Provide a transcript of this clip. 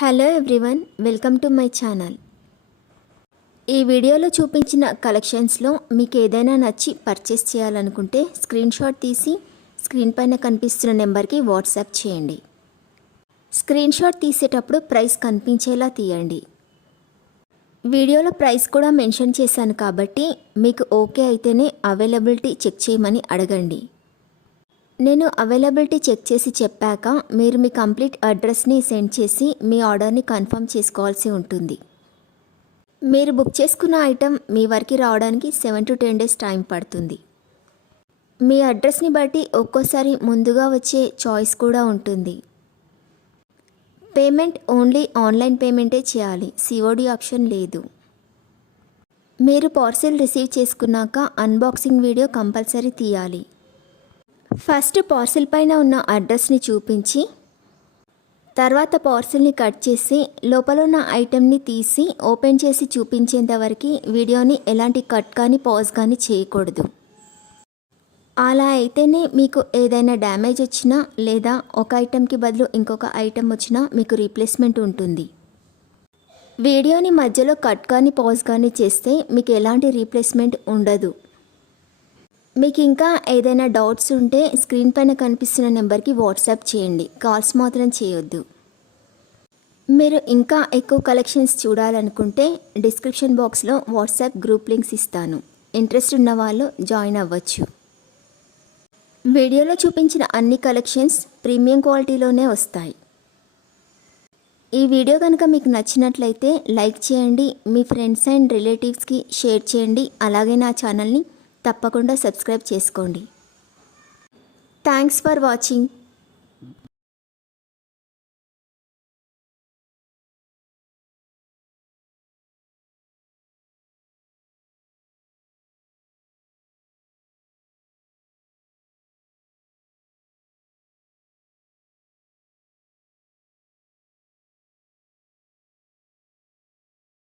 Hello everyone, welcome to my channel. ఈ వీడియోలో చూపించిన కలెక్షన్స్లో మీకు ఏదైనా నచ్చి పర్చేస్ చేయాలనుకుంటే స్క్రీన్ షాట్ తీసి స్క్రీన్ పైన కనిపిస్తున్న నెంబర్కి వాట్సాప్ చేయండి. స్క్రీన్ షాట్ తీసేటప్పుడు ప్రైస్ కనిపించేలా తీయండి. వీడియోలో ప్రైస్ కూడా మెన్షన్ చేశాను కాబట్టి మీకు ఓకే అయితేనే అవైలబిలిటీ చెక్ చేయమని అడగండి. నేను అవైలబిలిటీ చెక్ చేసి చెప్పాక మీరు మీ కంప్లీట్ అడ్రస్ని సెండ్ చేసి మీ ఆర్డర్ని కన్ఫర్మ్ చేసుకోవాల్సి ఉంటుంది. మీరు బుక్ చేసుకున్న ఐటెం మీ వరకు రావడానికి 7 to 10 days టైం పడుతుంది. మీ అడ్రస్ని బట్టి ఒక్కోసారి ముందుగా వచ్చే చాయిస్ కూడా ఉంటుంది. పేమెంట్ ఓన్లీ ఆన్లైన్ పేమెంటే చేయాలి, సిఓడి ఆప్షన్ లేదు. మీరు పార్సిల్ రిసీవ్ చేసుకున్నాక అన్బాక్సింగ్ వీడియో కంపల్సరీ తీయాలి. ఫస్ట్ పార్సిల్ పైన ఉన్న అడ్రస్ని చూపించి తర్వాత పార్సిల్ని కట్ చేసి లోపల ఉన్న ఐటెంని తీసి ఓపెన్ చేసి చూపించేంత వరకు వీడియోని ఎలాంటి కట్ కానీ పాజ్ కానీ చేయకూడదు. అలా అయితేనే మీకు ఏదైనా డ్యామేజ్ వచ్చినా లేదా ఒక ఐటెంకి బదులు ఇంకొక ఐటెం వచ్చినా మీకు రీప్లేస్మెంట్ ఉంటుంది. వీడియోని మధ్యలో కట్ కానీ పాజ్ కానీ చేస్తే మీకు ఎలాంటి రీప్లేస్మెంట్ ఉండదు. మీకు ఇంకా ఏదైనా డౌట్స్ ఉంటే స్క్రీన్ పైన కనిపిస్తున్న నెంబర్కి వాట్సాప్ చేయండి, కాల్స్ మాత్రం చేయొద్దు. మీరు ఇంకా ఎక్కువ కలెక్షన్స్ చూడాలనుకుంటే డిస్క్రిప్షన్ బాక్స్లో వాట్సాప్ గ్రూప్ లింక్స్ ఇస్తాను, ఇంట్రెస్ట్ ఉన్న వాళ్ళు జాయిన్ అవ్వచ్చు. వీడియోలో చూపించిన అన్ని కలెక్షన్స్ ప్రీమియం క్వాలిటీలోనే వస్తాయి. ఈ వీడియో కనుక మీకు నచ్చినట్లయితే లైక్ చేయండి, మీ ఫ్రెండ్స్ అండ్ రిలేటివ్స్కి షేర్ చేయండి. అలాగే నా ఛానల్ని తప్పకుండా సబ్స్క్రైబ్ చేసుకోండి. Thanks for watching.